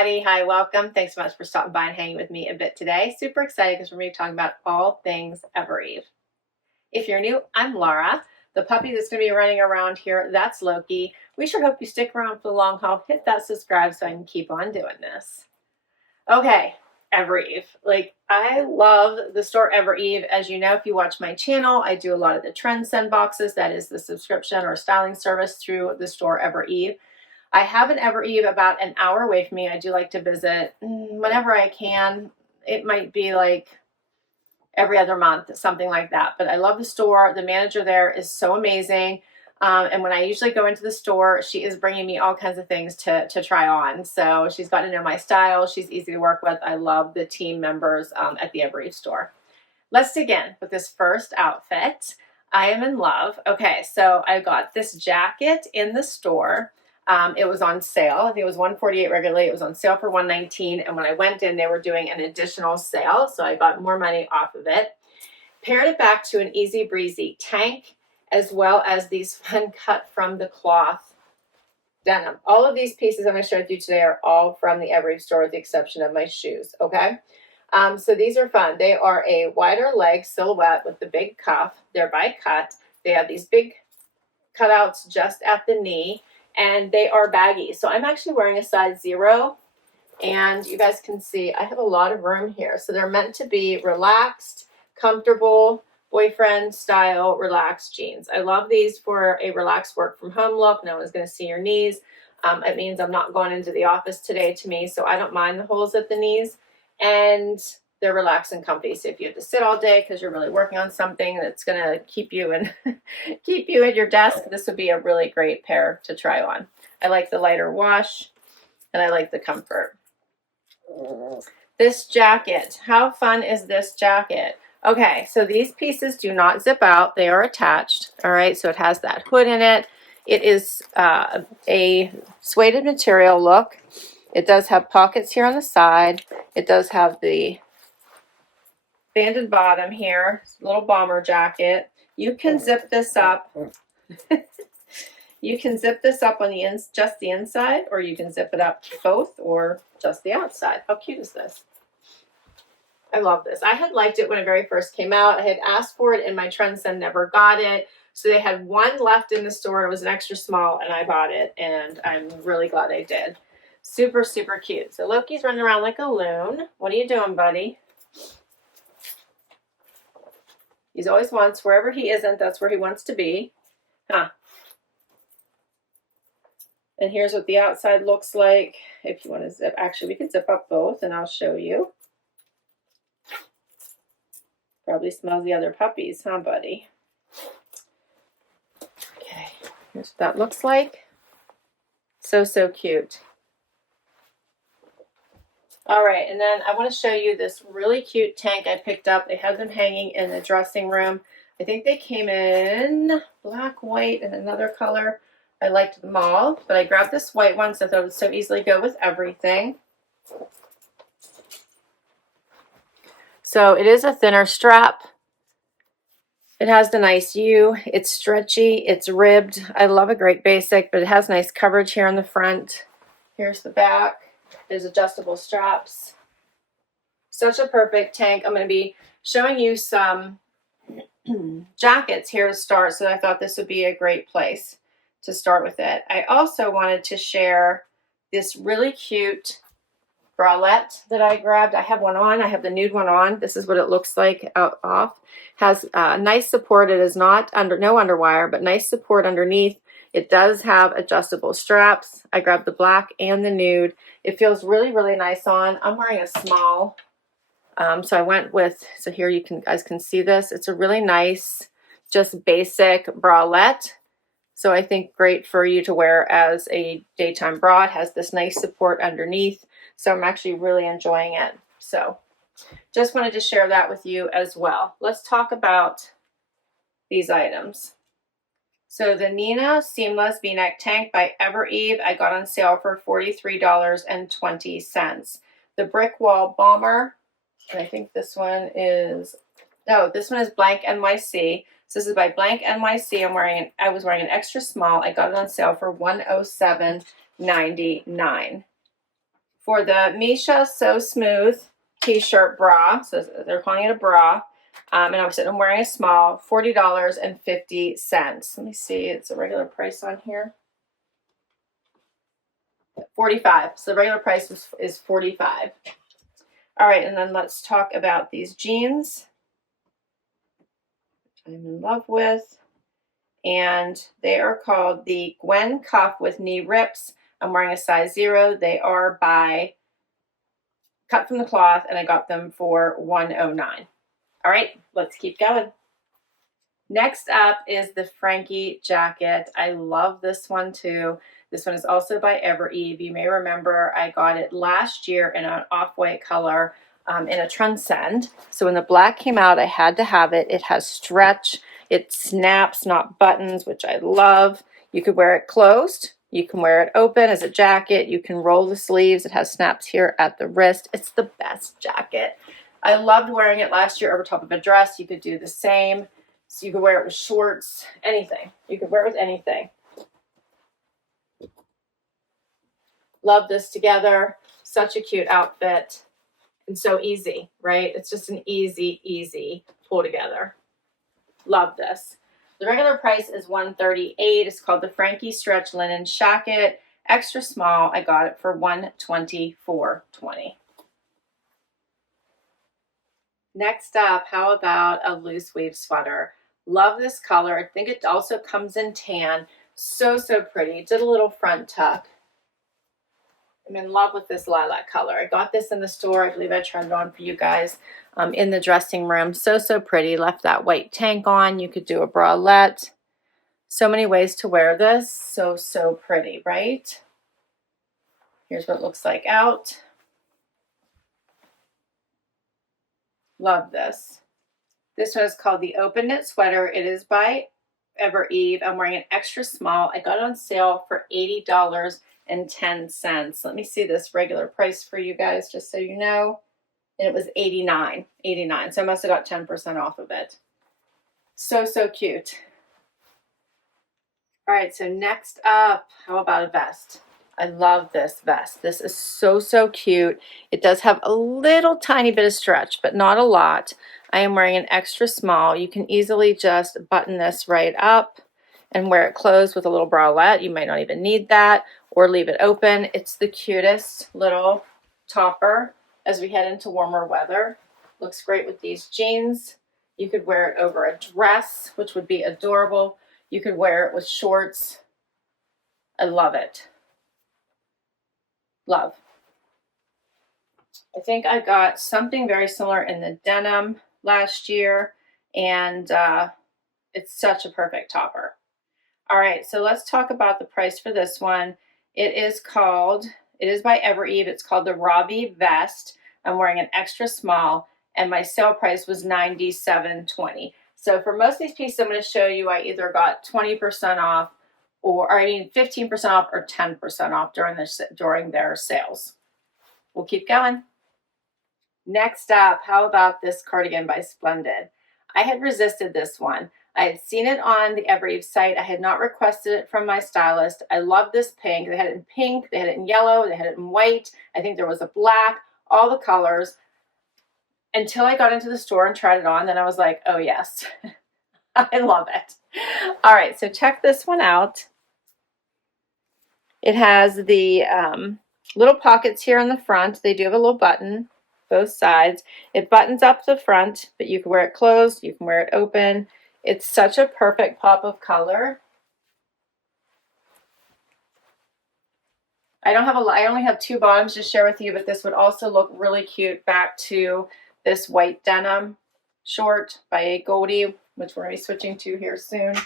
everybody. Hi, welcome. Thanks so much for stopping by and hanging with me a bit today. Super excited because we're going to be talking about all things Evereve. If you're new, I'm Laura. The puppy that's going to be running around here, that's Loki. We sure hope you stick around for the long haul. Hit that subscribe so I can keep on doing this. Okay, Evereve. I love the store Evereve. As you know, if you watch my channel, I do a lot of the trend send boxes. That is the subscription or styling service through the store Evereve. I have an Evereve about an hour away from me. I do like to visit whenever I can. It might be like every other month, something like that. But I love the store. The manager there is so amazing. And when I usually go into the store, she is bringing me all kinds of things to try on. So she's got to know my style. She's easy to work with. I love the team members at the Evereve store. Let's dig in with this first outfit. I am in love. Okay, so I got this jacket in the store. It was on sale. I think it was $148 regularly. It was on sale for $119. And when I went in, they were doing an additional sale. So I got more money off of it. Paired it back to an easy breezy tank, as well as these fun cut from the cloth denim. All of these pieces I'm going to share with you today are all from the Evereve store with the exception of my shoes. Okay. So these are fun. They are a wider leg silhouette with the big cuff. They're by cut. They have these big cutouts just at the knee. And they are baggy. So I'm actually wearing a size 0. And you guys can see I have a lot of room here. So they're meant to be relaxed, comfortable, boyfriend style, relaxed jeans. I love these for a relaxed work from home look. No one's going to see your knees. It means I'm not going into the office today to me. So I don't mind the holes at the knees. And they're relaxed and comfy. So if you have to sit all day because you're really working on something that's going to keep you at your desk, this would be a really great pair to try on. I like the lighter wash and I like the comfort. This jacket, how fun is this jacket? Okay, so these pieces do not zip out. They are attached. All right, so it has that hood in it. It is a suede material look. It does have pockets here on the side. It does have the banded bottom here, little bomber jacket. You can zip this up. You can zip this up on just the inside, or you can zip it up both or just the outside. How cute is this? I love this. I had liked it when it very first came out. I had asked for it in my trend send, never got it. So they had one left in the store. It was an extra small and I bought it and I'm really glad I did. Super, super cute. So Loki's running around like a loon. What are you doing, buddy? He's always wants, wherever he isn't, that's where he wants to be. Huh. And here's what the outside looks like. If you want to zip, actually we can zip up both and I'll show you. Probably smells the other puppies, huh, buddy? Okay, here's what that looks like. So, so cute. All right, and then I want to show you this really cute tank I picked up. They had them hanging in the dressing room. I think they came in black, white, and another color. I liked them all, but I grabbed this white one so I thought it would so easily go with everything. So it is a thinner strap. It has the nice U. It's stretchy. It's ribbed. I love a great basic, but it has nice coverage here in the front. Here's the back. There's adjustable straps. Such a perfect tank. I'm going to be showing you some jackets here to start, so I thought this would be a great place to start with it. I also wanted to share this really cute bralette that I grabbed. I have one on. I have the nude one on. This is what it looks like off. Has nice support. It is not no underwire, but nice support underneath. It does have adjustable straps. I grabbed the black and the nude. It feels really, really nice on. I'm wearing a small, so I went with, so here you guys can see this. It's a really nice, just basic bralette. So I think great for you to wear as a daytime bra. It has this nice support underneath. So I'm actually really enjoying it. So just wanted to share that with you as well. Let's talk about these items. So the Nina Seamless V-neck tank by Evereve, I got on sale for $43.20. The Brick Wall Bomber, and I think this one is, no, this one is Blank NYC. So this is by Blank NYC. I was wearing an extra small. I got it on sale for $107.99. for the Misha So Smooth t-shirt bra. So they're calling it a bra. And I'm wearing a small, $40.50. Let me see, it's a regular price on here. 45. So the regular price is 45. All right, and then let's talk about these jeans I'm in love with. And they are called the Gwen Cuff with knee rips. I'm wearing a size 0. They are by Cut from the Cloth, and I got them for $109. All right, let's keep going. Next up is the Frankie Jacket. I love this one too. This one is also by Evereve. You may remember I got it last year in an off-white color in a Transcend. So when the black came out, I had to have it. It has stretch. It snaps, not buttons, which I love. You could wear it closed. You can wear it open as a jacket. You can roll the sleeves. It has snaps here at the wrist. It's the best jacket. I loved wearing it last year over top of a dress. You could do the same. So you could wear it with shorts, anything. You could wear it with anything. Love this together. Such a cute outfit. And so easy, right? It's just an easy pull together. Love this. The regular price is $138. It's called the Frankie Stretch Linen Jacket. Extra small. I got it for $124.20. Next up, how about a loose weave sweater? Love this color. I think it also comes in tan. So pretty. Did a little front tuck. I'm in love with this lilac color. I got this in the store. I believe I tried it on for you guys in the dressing room. So pretty. Left that white tank on. You could do a bralette. So many ways to wear this. So pretty, right? Here's what it looks like out. Love this. This one is called the Open Knit Sweater. It is by Evereve. I'm wearing an extra small. I got it on sale for $80.10. Let me see this regular price for you guys, just so you know. And it was $89. So I must have got 10% off of it. So cute. All right, so next up, how about a vest? I love this vest. This is so cute. It does have a little tiny bit of stretch, but not a lot. I am wearing an extra small. You can easily just button this right up and wear it closed with a little bralette. You might not even need that, or leave it open. It's the cutest little topper as we head into warmer weather. Looks great with these jeans. You could wear it over a dress, which would be adorable. You could wear it with shorts. I love it. Love. I think I got something very similar in the denim last year, and it's such a perfect topper. All right, so let's talk about the price for this one. It is by Evereve. It's called the Robbie Vest. I'm wearing an extra small, and my sale price was $97.20. So for most of these pieces I'm going to show you, I either got 20% off, or 15% off or 10% off during their sales. We'll keep going. Next up, how about this cardigan by Splendid? I had resisted this one. I had seen it on the Evereve site. I had not requested it from my stylist. I love this pink. They had it in pink, they had it in yellow, they had it in white. I think there was a black, all the colors. Until I got into the store and tried it on, then I was like, oh yes, I love it. All right, so check this one out. It has the little pockets here on the front. They do have a little button, both sides. It buttons up the front, but you can wear it closed, you can wear it open. It's such a perfect pop of color. I only have 2 bottoms to share with you, but this would also look really cute back to this white denim short by Goldie, which we're going to be switching to here soon.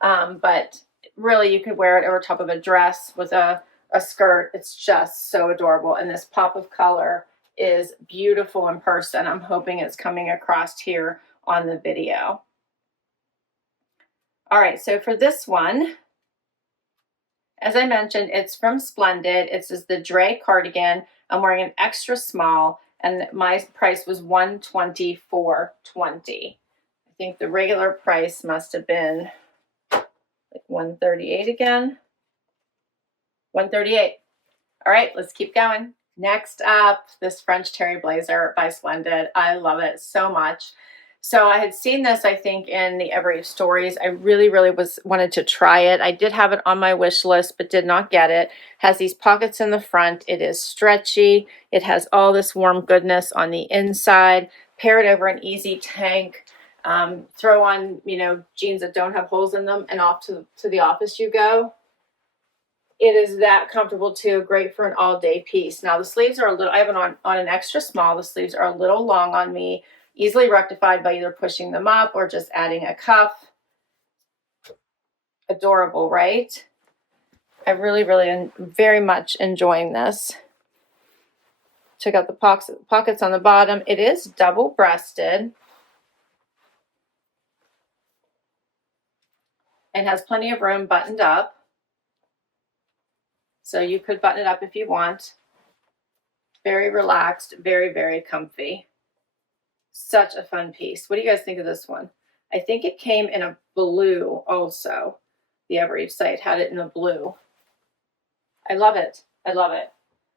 But really, you could wear it over top of a dress with a skirt. It's just so adorable. And this pop of color is beautiful in person. I'm hoping it's coming across here on the video. All right, so for this one, as I mentioned, it's from Splendid. It's just the Dre cardigan. I'm wearing an extra small, and my price was $124.20. I think the regular price must have been like $138 again. $138. All right, let's keep going. Next up, this French Terry Blazer by Splendid. I love it so much. So I had seen this, I think, in the Evereve stories. I really wanted to try it. I did have it on my wish list, but did not get it. Has these pockets in the front. It is stretchy. It has all this warm goodness on the inside. Pair it over an easy tank. Throw on, you know, jeans that don't have holes in them, and off to the office you go. It is that comfortable too. Great for an all-day piece. Now the sleeves are a little, I have it on an extra small. The sleeves are a little long on me. Easily rectified by either pushing them up or just adding a cuff. Adorable, right? I really am very much enjoying this. Check out the pockets on the bottom. It is double-breasted and has plenty of room buttoned up. So you could button it up if you want. Very relaxed, very comfy. Such a fun piece. What do you guys think of this one? I think it came in a blue also. The Evereve site had it in a blue. I love it. I love it.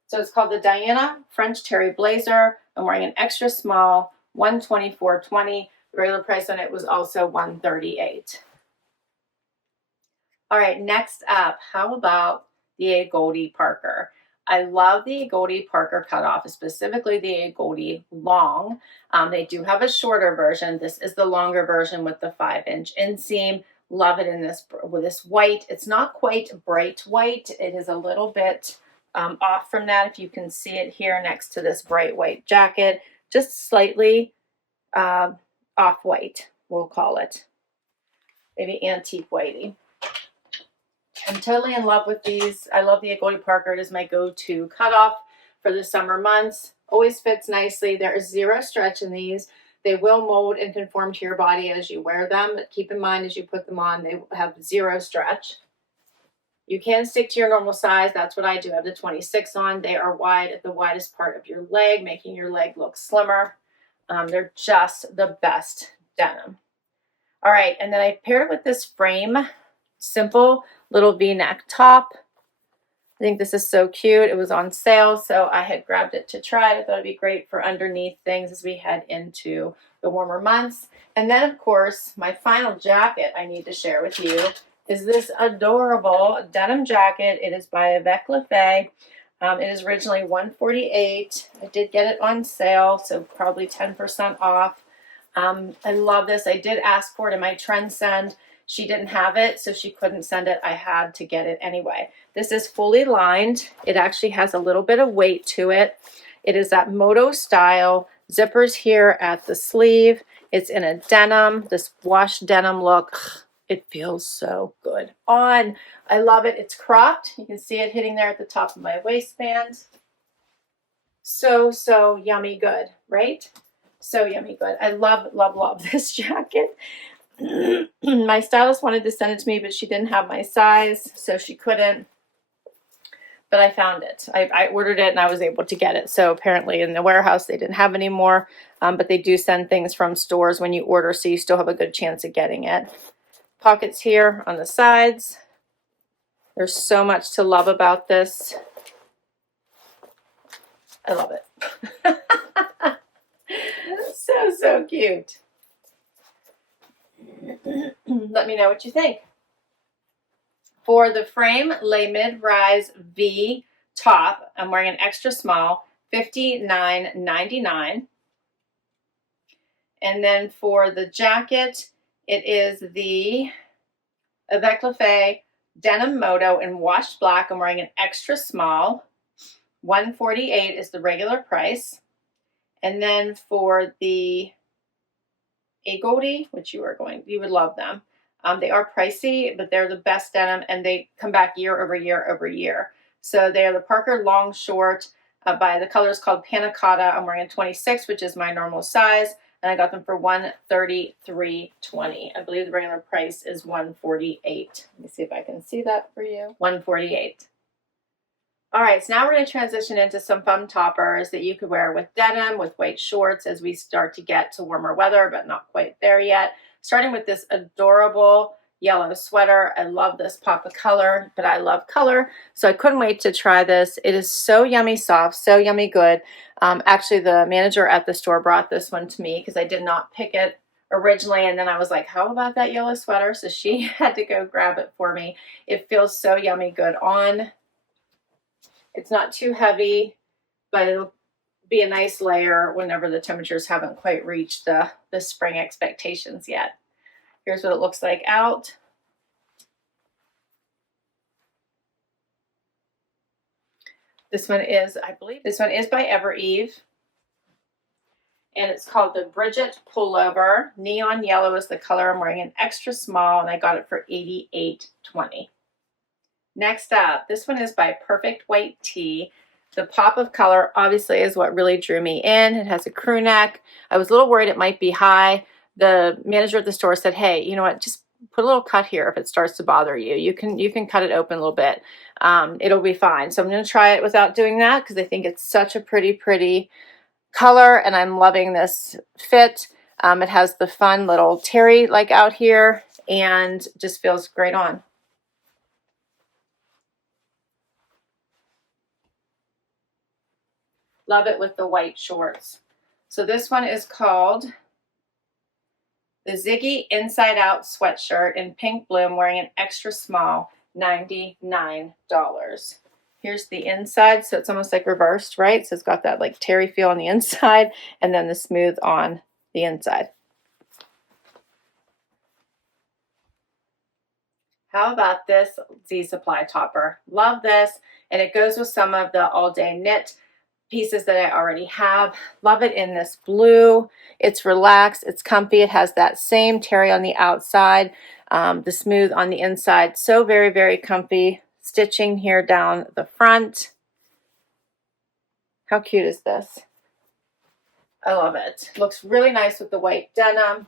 So it's called the Diana French Terry Blazer. I'm wearing an extra small, $124.20. The regular price on it was also $138. All right, next up, how about the Goldie Parker? I love the Goldie Parker cutoff, specifically the Goldie long. They do have a shorter version. This is the longer version with the 5-inch inseam. Love it in this with this white. It's not quite bright white. It is a little bit off from that. If you can see it here next to this bright white jacket, just slightly off-white, we'll call it. Maybe antique whitey. I'm totally in love with these. I love the Goldie Parker. It is my go-to cutoff for the summer months. Always fits nicely. There is zero stretch in these. They will mold and conform to your body as you wear them. But keep in mind as you put them on, they have zero stretch. You can stick to your normal size. That's what I do. I have the 26 on. They are wide at the widest part of your leg, making your leg look slimmer. They're just the best denim. All right, and then I paired it with this frame. Simple little V-neck top. I think this is so cute. It was on sale, so I had grabbed it to try. I thought it'd be great for underneath things as we head into the warmer months. And then, of course, my final jacket I need to share with you is this adorable denim jacket. It is by Evereve. It is originally $148. I did get it on sale, so probably 10% off. I love this. I did ask for it in my trend send. She didn't have it, so she couldn't send it. I had to get it anyway. This is fully lined. It actually has a little bit of weight to it. It is that moto style. Zippers here at the sleeve. It's in a denim, this washed denim look. It feels so good on. I love it. It's cropped. You can see it hitting there at the top of my waistband. So yummy good, right? So yummy good. I love this jacket. My stylist wanted to send it to me, but she didn't have my size, so she couldn't. But I found it. I ordered it and I was able to get it. So apparently in the warehouse they didn't have any more, but they do send things from stores when you order, so you still have a good chance of getting it. Pockets here on the sides. There's so much to love about this. I love it. So cute. Let me know what you think. For the frame lay mid-rise V top, I'm wearing an extra small, $59.99. And then for the jacket, it is the Evereve Denim Moto in washed black. I'm wearing an extra small, $148 is the regular price. And then for the Goldie, which you would love them. They are pricey, but they're the best denim, and they come back year over year. So they are the Parker Long Short by the color is called Panna Cotta. I'm wearing a 26, which is my normal size, and I got them for $133.20. I believe the regular price is $148. Let me see if I can see that for you. $148. All right, so now we're going to transition into some fun toppers that you could wear with denim, with white shorts as we start to get to warmer weather, but not quite there yet. Starting with this adorable yellow sweater. I love this pop of color, but I love color, so I couldn't wait to try this. It is so yummy soft, so yummy good. Actually, the manager at the store brought this one to me because I did not pick it originally, and then I was like, how about that yellow sweater? So she had to go grab it for me. It feels so yummy good on. It's not too heavy, but it'll be a nice layer whenever the temperatures haven't quite reached the spring expectations yet. Here's what it looks like out. This one is, I believe this one is by Evereve, and it's called the Bridget Pullover. Neon yellow is the color. I'm wearing an extra small, and I got it for $88.20. Next up, this one is by Perfect White Tee. The pop of color obviously is what really drew me in. It has a crew neck. I was a little worried it might be high. The manager at the store said, hey, you know what, just put a little cut here if it starts to bother you. You can cut it open a little bit. It'll be fine. So I'm going to try it without doing that because I think it's such a pretty color, and I'm loving this fit. It has the fun little terry like out here and just feels great on. Love it with the white shorts. So this one is called the Ziggy Inside Out Sweatshirt in pink bloom, wearing an extra small, $99. Here's the inside, so it's almost like reversed, right? So it's got that like terry feel on the inside and then the smooth on the inside. How about this Z Supply topper? Love this, and it goes with some of the all-day knit pieces that I already have. Love it in this blue. It's relaxed, it's comfy. It has that same terry on the outside, the smooth on the inside. So very comfy. Stitching here down the front. How cute is this? I love it. Looks really nice with the white denim,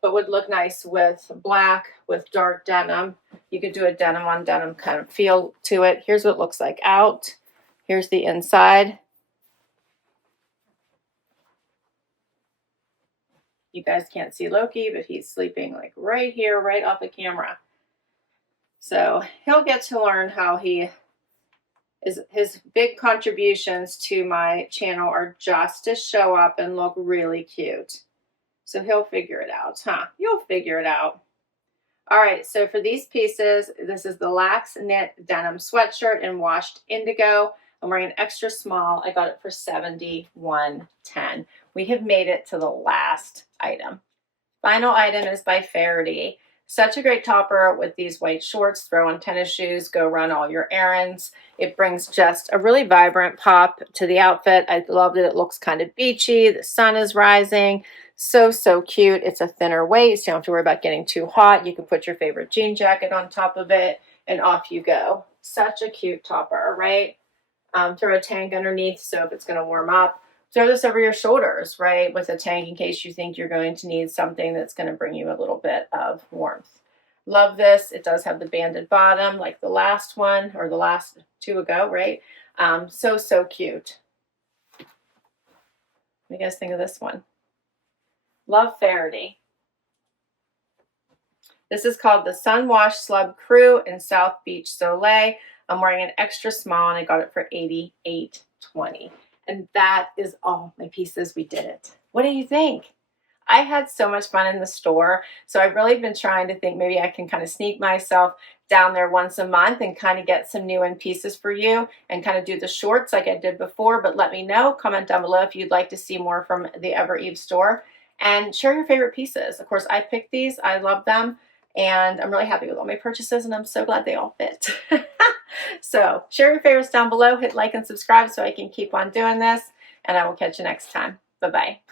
but would look nice with black, with dark denim. You could do a denim on denim kind of feel to it. Here's what it looks like out. Here's the inside. You guys can't see Loki, but he's sleeping like right here, right off the camera. So he'll get to learn how his big contributions to my channel are just to show up and look really cute. So he'll figure it out, huh? You'll figure it out. All right, so for these pieces, this is the Lax Knit Denim Sweatshirt in washed indigo. I'm wearing an extra small. I got it for $71.10. We have made it to the last item. Final item is by Farad. Such a great topper with these white shorts. Throw on tennis shoes, go run all your errands. It brings just a really vibrant pop to the outfit. I love that it looks kind of beachy. The sun is rising. So cute. It's a thinner weight, so you don't have to worry about getting too hot. You can put your favorite jean jacket on top of it, and off you go. Such a cute topper, right? Throw a tank underneath so if it's going to warm up. Throw this over your shoulders, right, with a tank in case you think you're going to need something that's going to bring you a little bit of warmth. Love this. It does have the banded bottom like the last one, or the last two ago, right? So cute. What do you guys think of this one? Love Farad. This is called the Sunwash Slub Crew in South Beach Soleil. I'm wearing an extra small, and I got it for $88.20. And that is all my pieces. We did it. What do you think? I had so much fun in the store. So I've really been trying to think maybe I can kind of sneak myself down there once a month and kind of get some new in pieces for you and kind of do the shorts like I did before. But let me know. Comment down below if you'd like to see more from the Evereve store. And share your favorite pieces. Of course, I picked these. I love them. And I'm really happy with all my purchases, and I'm so glad they all fit. So share your favorites down below. Hit like and subscribe so I can keep on doing this. And I will catch you next time. Bye-bye.